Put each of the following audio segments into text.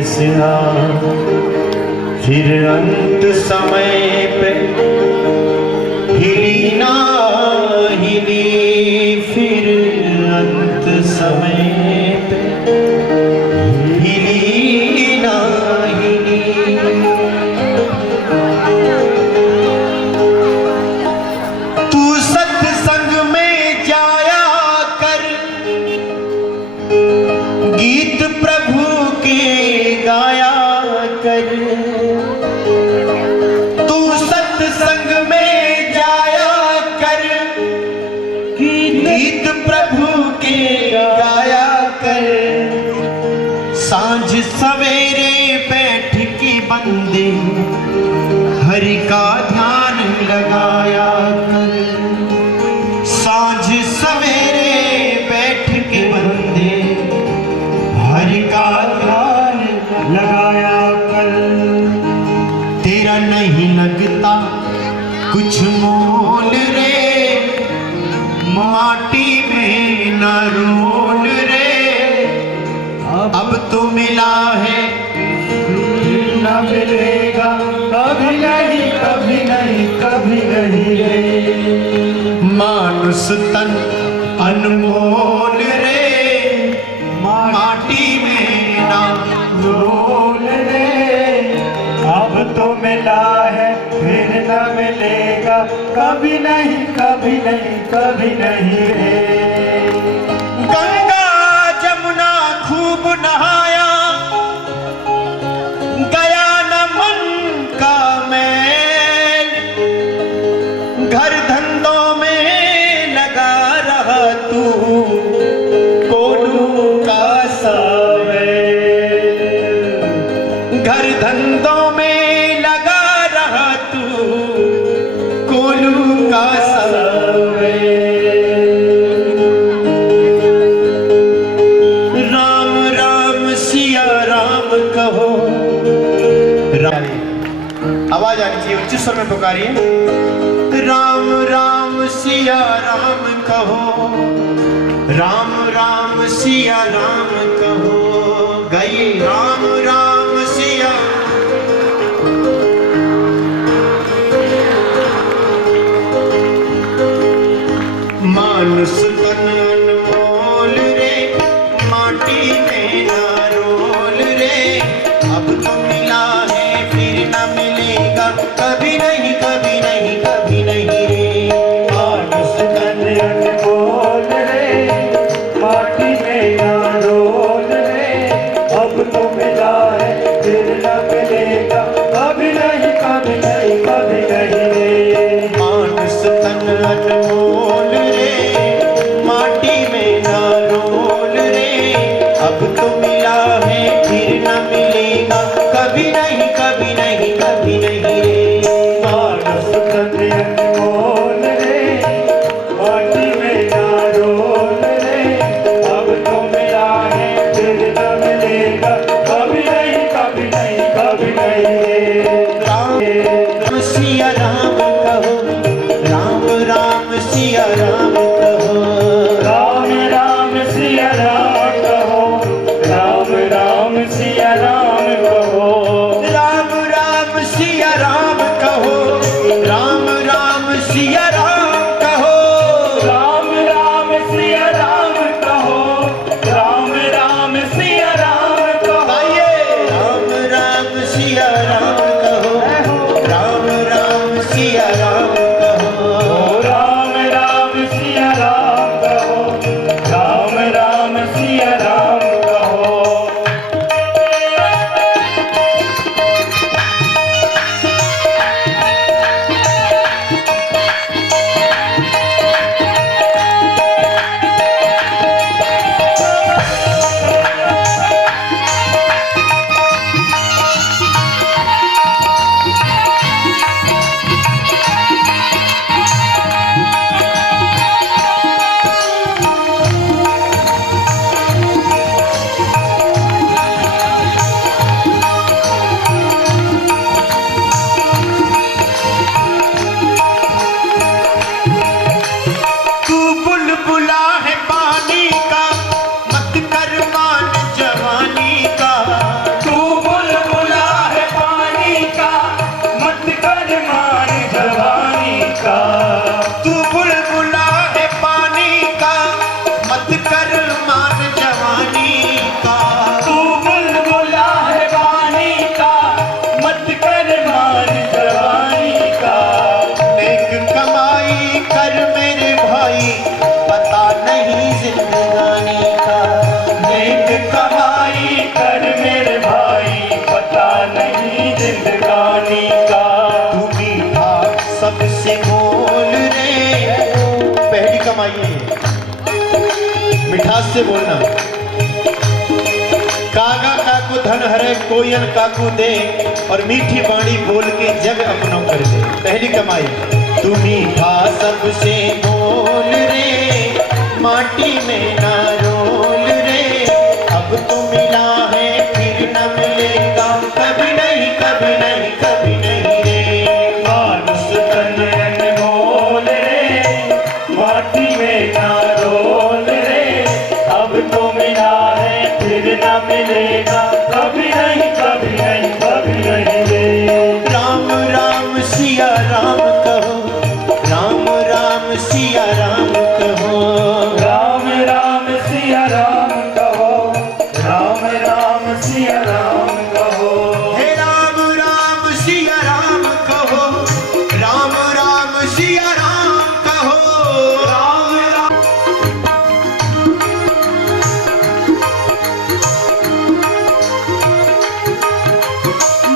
बस आ, फिर अंत समय पे हिली ना हिली, फिर अंत समय पे हिली ना हिली। तू सत्संग में जाया कर, गीत प्रभु के गाया कर। तू सत्संग में जाया कर, गीत प्रभु के गाया कर। सांझ सवेरे बैठ के बंदे हरि का ध्यान लगाया कर। सांझ सवेरे बैठ के बंदे हरि का ध्यान लगाया कर। तेरा नहीं लगता कुछ मोल रे, माटी में न रोल रे। अब तो मिला है न मिलेगा, कभी नहीं कभी नहीं कभी नहीं रे। मानुष तन अनमोल रे, माटी में ना रोल रे। अब तो मिला है फिर न मिलेगा, कभी नहीं कभी नहीं कभी नहीं रे। गंगा जमुना खूब नहाया, गया न मन का मैल। घर धंधों में लगा रहा तू, कोलू का सावेल। घर धंधों में लगा रहा तू, कोलू का सावेल। राम राम सिया राम कहो। आवाज आनी चाहिए, उच्च स्वर में पुकारिए। राम राम सिया राम कहो, राम राम सिया राम कहो। गाइए राम राम सिया। मानुष तन अनमोल रे, माटी में ना रोल रे। अब तो मिला है फिर न मिलेगा, कभी नहीं कभी नहीं कभी नहीं रे। मानुष तन अनमोल रे, माटी में ना रोल रे। अब तो मिला है फिर न मिलेगा, कभी नहीं कभी नहीं कभी नहीं रे। मानुष तन अनमोल रे, माटी में ना रोल रे। अब तो मिला है फिर न मिलेगा, कभी नहीं कभी नहीं कभी नहीं रे। मानुष तन अनमोल रे, माटी में ना रोल रे। अब तो मिला है फिर न मिलेगा, कभी नहीं कभी नहीं कभी नहीं रे। राम सिया राम कहो, राम राम सिया राम कहो। राम राम सिया राम कहो, राम राम सिया राम कहो। राम राम सिया राम कहो, राम राम सिया राम कहो। राम राम सिया राम कहो, राम राम सिया राम कहो। राम राम सिया राम कहो, राम राम सिया मिठास से बोलना। कागा काकू धन हरे कोयन काकू दे, और मीठी बाणी बोल के जग अपनों कर दे। पहली कमाई, तू मीठा सबसे बोल रे, माटी में ना रोल रे, अब तो मिला है फिर न मिलेगा, कभी नहीं कभी नहीं कभी नहीं रे। मानुष तन अनमोल रे, माटी में ना रोल रे, अब तो मिला है फिर न मिलेगा, कभी नहीं कभी नहीं कभी नहीं रे। राम राम सिया राम कहो, राम राम सिया राम कहो, राम राम सिया राम कहो, राम राम सिया राम कहो। हे राम राम सिया राम कहो, राम राम सिया राम कहो, राम राम।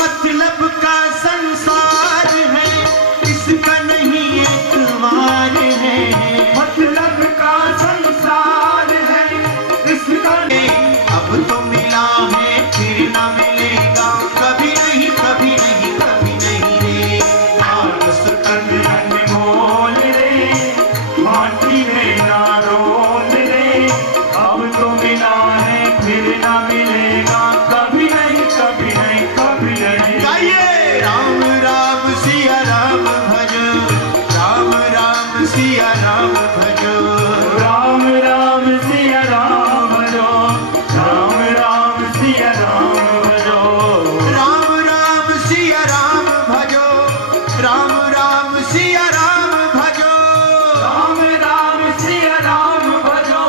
मतलब का संसार है, इसका नहीं एतबार है, मतलब का संसार है, इसका अब तो मिला है फिर न मिलेगा, कभी नहीं कभी नहीं कभी नहीं रे। मानुष तन अनमोल रे, माटी में ना रोल रे, अब तो मिला है फिर ना मिलेगा, कभी नहीं कभी नहीं कभी नहीं। गाइए, राम राम सिया राम भजो, राम राम सिया राम भजो, राम राम सिया राम भजो, राम राम सिया राम भजो, राम राम सिया राम भजो, राम राम सिया राम भजो, राम राम सिया राम भजो,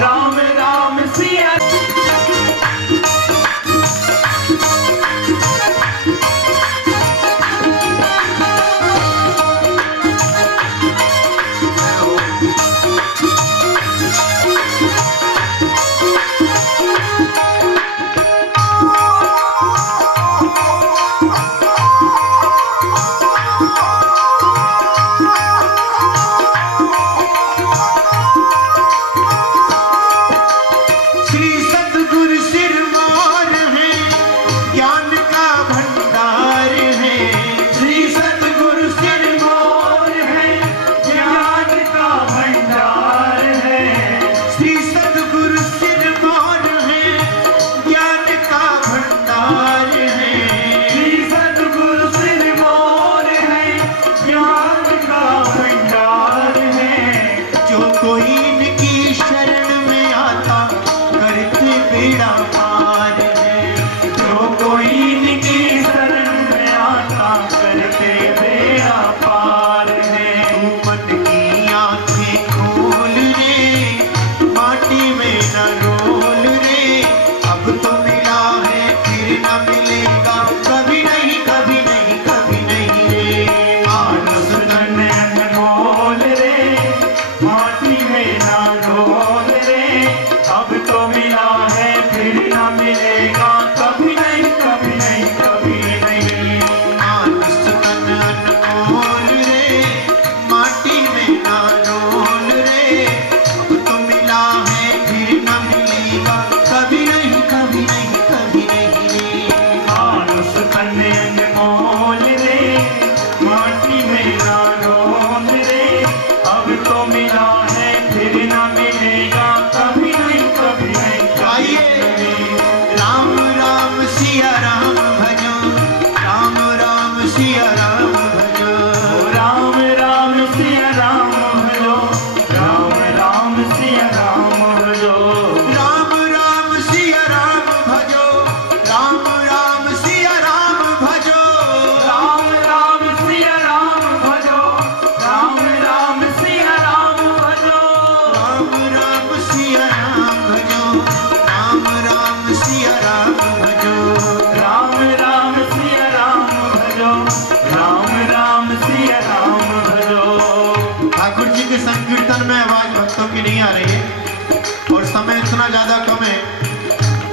राम राम सिया। श्री सतगुरु सिरमौर है, ज्ञान का भंडार है, श्री सतगुरु सिरमौर है, ज्ञान का भंडार है। श्री सतगुरु सिरमौर है, ज्ञान का भंडार है, श्री सतगुरु सिरमौर है, ज्ञान का भंडार है। जो कोई इनकी शरण में आता करते बेड़ा पार है, जो कोई इनकी शरण में आता करके बेड़ा पार है। तू मन की आंखें खोल रे, माटी में न रोल रे, अब तो मिला है फिर न मिलेगा, कभी नहीं कभी नहीं कभी नहीं रे। मानुष तन अनमोल रे, माटी में ना रोल रे, अब तो मिला है फिर ना मिलेगा, कभी नहीं कभी नहीं कभी नहीं। मानुष तन अनमोल रे, माटी में न रोल रे, अब तो मिला है फिर न मिलेगा, कभी नहीं कभी नहीं कभी नहीं रे। मानुष तन अनमोल रे, माटी में ना रोल रे, अब तो मिला है फिर ना मिलेगा, कभी नहीं कभी नहीं कभी नहीं। राम राम सिया राम भजो, राम राम सिया राम भजो, राम राम सिया राम भजो, राम राम सिया राम भजो, राम राम सिया राम भजो, राम राम सिया राम भजो, राम राम सिया राम भजो, राम राम सिया राम भजो, राम राम सिया राम भजो, राम राम सिया राम भजो, राम राम सिया राम भजो, राम राम सिया राम भजो। ठाकुर जी के संकीर्तन में आवाज भक्तों की नहीं आ रही है, और समय इतना ज्यादा कम है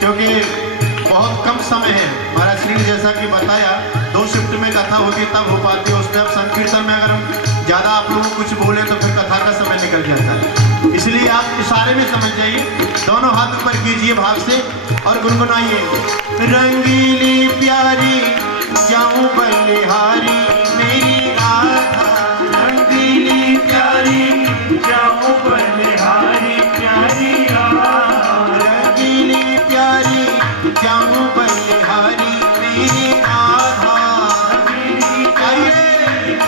क्योंकि बहुत कम समय है। महाराज श्री ने जैसा कि बताया 2 शिफ्ट में कथा होगी तब हो पाती है, उसमें अब संकीर्तन में अगर हम ज़्यादा आप लोग कुछ बोले तो फिर कथा का समय निकल जाता है। इसलिए आप इशारे में समझ जाइए। हाथ ऊपर कीजिए भाव से और गुनगुनाइए। रंगीली प्यारी जाऊं बलिहारी मेरी राधा, रंगीली प्यारी जाऊं बलिहारी प्यारी राधा, रंगीली प्यारी जाऊं बलिहारी मेरी राधा,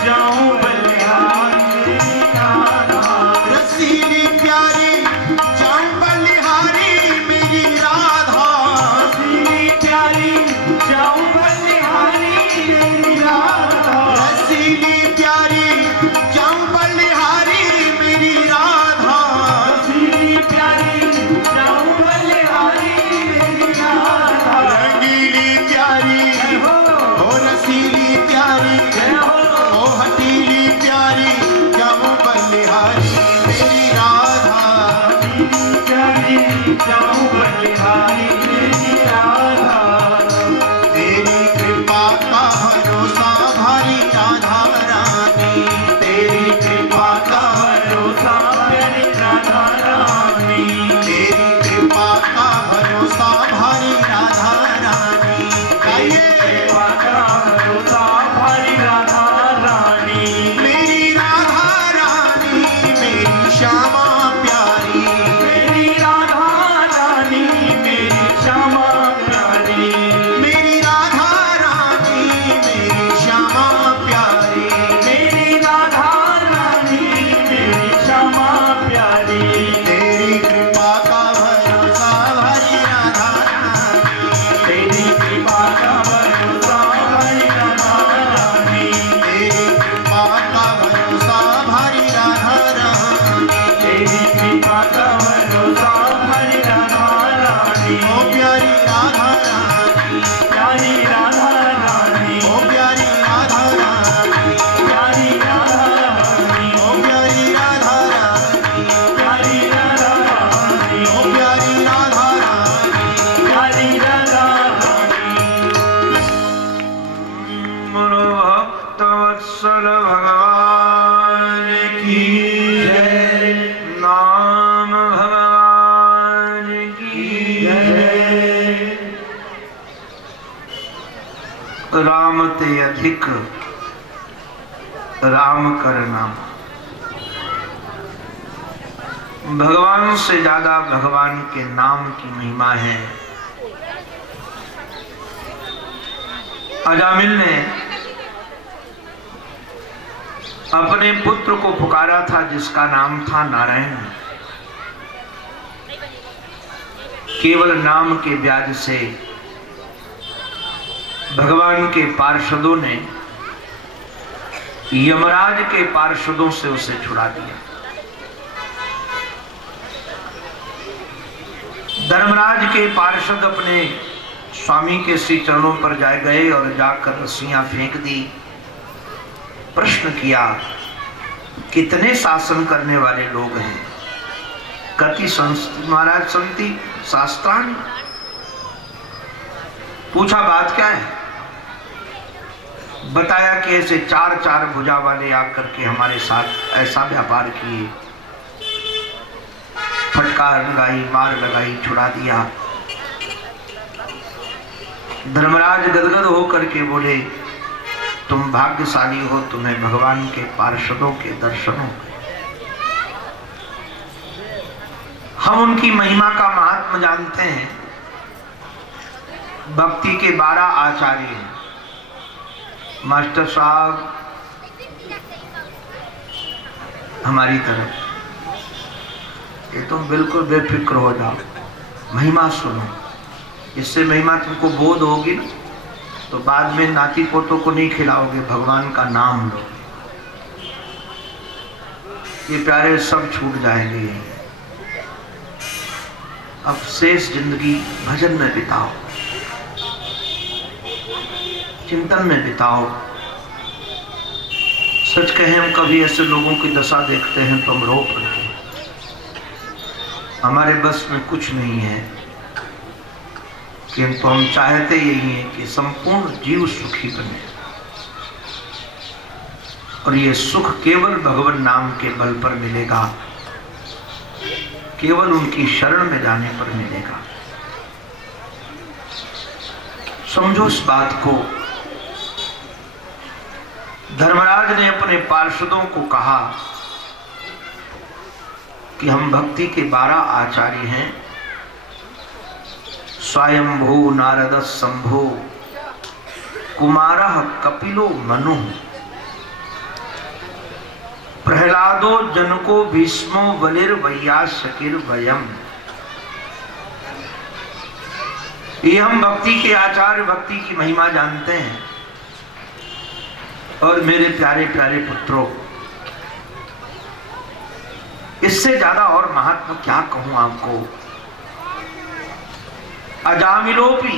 जाऊं बलिहारी मेरी राधा, रसीली प्यारी जाऊं बलिहारी मेरी राधा, रसीली प्यारी जाऊं बलिहारी मेरी राधा, रसीली प्यारी जाऊं बलिहारी मेरी राधा, रसीली प्यारी जाऊं बलिहारी मेरी राधा, रंगीली प्यारी ओ रसीली प्यारी ओ हटीली प्यारी जाऊं बलिहारी मेरी राधा, प्यारी जाऊं बलिहारी मेरी राधा, तेरी कृपा का भरोसा भारी राधा रानी, तेरी कृपा का भरोसा मेरी राधा रानी, तेरी कृपा का भरोसा भारी राधा रानी, गाइए पाका भरोसा भारी राधा रानी, मेरी राधा रानी मेरी श्यामा प्यारी, मेरी राधा रानी मेरी श्यामा प्यारी, मेरी राधा रानी मेरी श्यामा प्यारी, मेरी राधा रानी मेरी श्यामा प्यारी, तेरी कृपा का भरोसा भारी राधा रानी, तेरी कृपा का भरोसा भारी राधा रानी, तेरी कृपा का भरोसा भारी राधा रानी, तेरी कृपा का भरोसा भारी राधा रानी, ओ प्यारी राधा रानी, प्यारी राधा रानी, ओ प्यारी राधा रानी, प्यारी राधा रानी, ओ प्यारी राधा रानी, प्यारी राधा रानी, ओ प्यारी राधा रानी, प्यारी राधा रानी। बोलो भक्तवत्सल भगवान की जय, नाम भगवान की जय, राम ते अधिक राम कर नाम, भगवान से ज्यादा भगवान के नाम की महिमा है। अजामिल ने अपने पुत्र को पुकारा था जिसका नाम था नारायण। केवल नाम के ब्याज से भगवान के पार्षदों ने यमराज के पार्षदों से उसे छुड़ा दिया। धर्मराज के पार्षद अपने स्वामी के श्री चरणों पर जा गए और जाकर रस्सियां फेंक दी। प्रश्न किया, कितने शासन करने वाले लोग हैं? कति महाराज संति शास्त्राणी। पूछा बात क्या है? बताया कि ऐसे चार चार भुजा वाले आकर के हमारे साथ ऐसा व्यापार किए, फटकार लगाई, मार लगाई, छुड़ा दिया। धर्मराज गदगद होकर के बोले, तुम भाग्यशाली हो, तुम्हें भगवान के पार्षदों के दर्शनों हुए। हम उनकी महिमा का महात्म जानते हैं। भक्ति के 12 आचार्य हैं। मास्टर साहब हमारी तरफ, ये तुम बिल्कुल बेफिक्र हो जाओ, महिमा सुनो। इससे महिमा तुमको बोध होगी ना, तो बाद में नाती पोतों को नहीं खिलाओगे, भगवान का नाम लो। ये प्यारे सब छूट जाएंगे। अब शेष जिंदगी भजन में बिताओ, चिंतन में बिताओ। सच कहें, हम कभी ऐसे लोगों की दशा देखते हैं तो हम रो पड़ते हैं। हमारे बस में कुछ नहीं है, किंतु हम चाहते यही है कि संपूर्ण जीव सुखी बने, और ये सुख केवल भगवान नाम के बल पर मिलेगा। केवल उनकी शरण में जाने पर मिलेगा। समझो इस बात को। धर्मराज ने अपने पार्षदों को कहा कि हम भक्ति के 12 आचार्य हैं। स्वयंभू नारद शंभो कुमारः कपिलो मनु प्रहलादो जनको भीष्मो बलिर वैयासकिर वयम। ये हम भक्ति के आचार्य, भक्ति की महिमा जानते हैं। और मेरे प्यारे प्यारे पुत्रों, इससे ज्यादा और महत्व क्या कहूं आपको। अजामिलोपी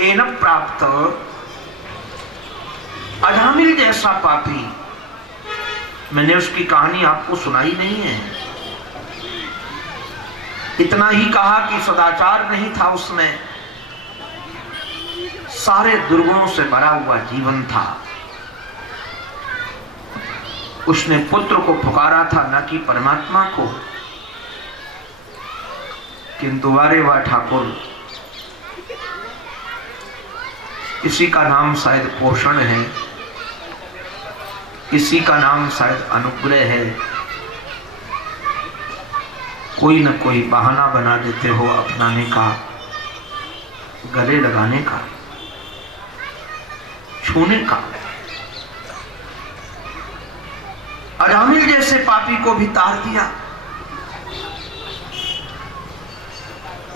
एन प्राप्त, अजामिल जैसा पापी, मैंने उसकी कहानी आपको सुनाई नहीं है। इतना ही कहा कि सदाचार नहीं था उसमें, सारे दुर्गुणों से भरा हुआ जीवन था। उसने पुत्र को पुकारा था, न कि परमात्मा को। किंतु वारे वाह ठाकुर, किसी का नाम शायद पोषण है, किसी का नाम शायद अनुग्रह है। कोई न कोई बहाना बना देते हो अपनाने का, गले लगाने का, छूने का। अजामिल जैसे पापी को भी तार दिया।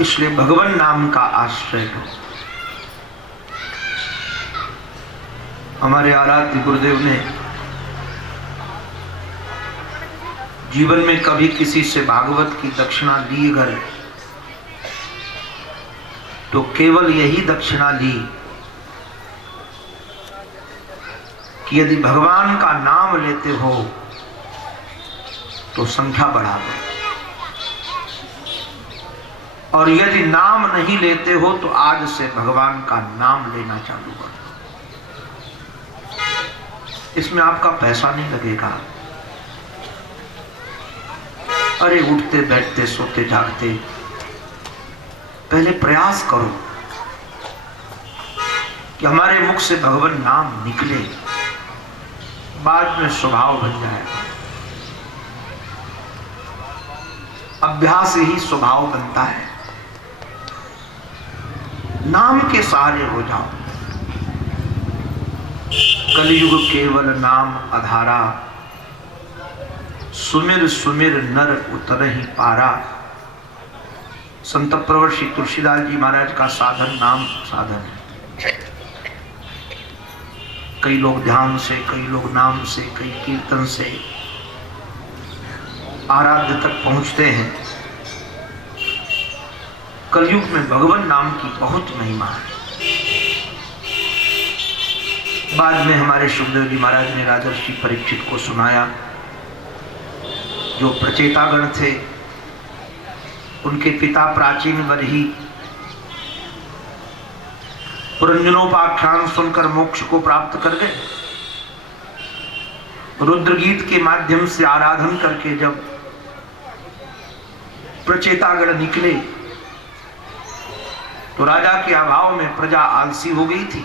इसलिए भगवान नाम का आश्रय लो। हमारे आराध्य गुरुदेव ने जीवन में कभी किसी से भागवत की दक्षिणा ली अगर, तो केवल यही दक्षिणा ली कि यदि भगवान का नाम लेते हो तो संख्या बढ़ा दो, और यदि नाम नहीं लेते हो तो आज से भगवान का नाम लेना चालू कर दो। इसमें आपका पैसा नहीं लगेगा। अरे उठते बैठते सोते जागते पहले प्रयास करो कि हमारे मुख से भगवान नाम निकले, बाद में स्वभाव बन जाएगा। अभ्यास ही स्वभाव बनता है। नाम के सहारे हो जाओ। कलयुग केवल नाम आधारा, सुमिर सुमिर नर उतरहि पारा। संत प्रवर श्री तुलसीदास जी महाराज का साधन नाम साधन है। कई लोग ध्यान से, कई लोग नाम से, कई कीर्तन से आराध्य तक पहुंचते हैं। कलयुग में भगवान नाम की बहुत महिमा है। बाद में हमारे सुखदेव जी महाराज ने राजर्षि परीक्षित को सुनाया, जो प्रचेतागण थे, उनके पिता प्राचीन वरही पुरंजनोपाख्यान सुनकर मोक्ष को प्राप्त कर गए। रुद्र गीत के माध्यम से आराधन करके जब प्रचेतागण निकले तो राजा के अभाव में प्रजा आलसी हो गई थी।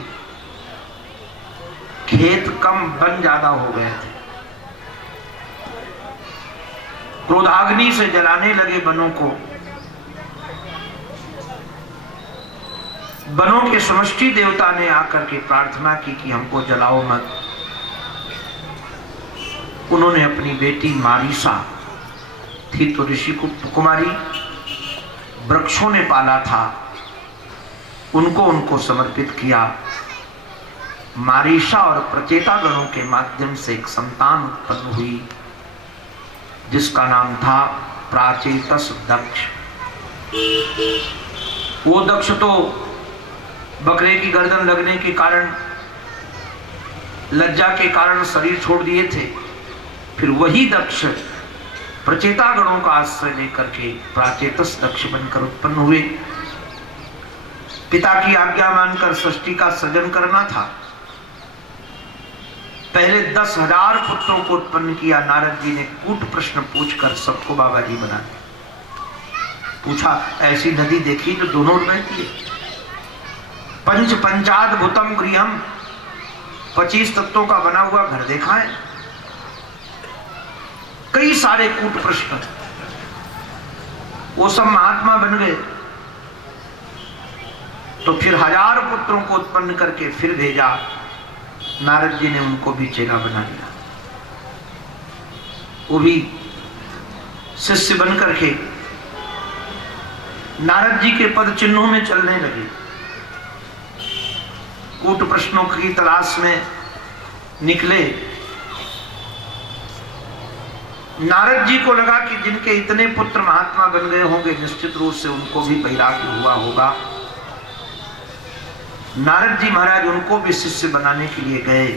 खेत कम, वन ज्यादा हो गए थे। क्रोधाग्नि से जलाने लगे वनों को। वनों के समष्टि देवता ने आकर के प्रार्थना की कि हमको जलाओ मत। उन्होंने अपनी बेटी मारीसा थी तो ऋषि कुमारी, वृक्षों ने पाला था, उनको समर्पित किया। मारीसा और प्रचेता गणों के माध्यम से एक संतान उत्पन्न हुई जिसका नाम था प्राचेतस दक्ष। वो दक्ष तो बकरे की गर्दन लगने के कारण, लज्जा के कारण शरीर छोड़ दिए थे। फिर वही दक्ष प्रचेता गणों का आश्रय लेकर के प्राचेतस दक्ष बनकर उत्पन्न हुए। पिता की आज्ञा मानकर सृष्टि का सृजन करना था। पहले 10,000 पुत्रों को उत्पन्न किया। नारद जी ने कूट प्रश्न पूछकर सबको बाबा जी बना दिया। पूछा ऐसी नदी देखी जो दोनों ओर बहती है? पंच पंचाद्भुतम गृहम, 25 तत्वों का बना हुआ घर देखा है? कई सारे कूट प्रश्न, वो सब महात्मा बन गए। तो फिर 1000 पुत्रों को उत्पन्न करके फिर भेजा। नारद जी ने उनको भी चेला बना लिया, वो भी शिष्य बन करके नारद जी के पद चिन्हों में चलने लगे। कूट प्रश्नों की तलाश में निकले। नारद जी को लगा कि जिनके इतने पुत्र महात्मा बन गए होंगे, निश्चित रूप से उनको भी वैराग्य हुआ होगा। नारद जी महाराज उनको भी शिष्य बनाने के लिए गए।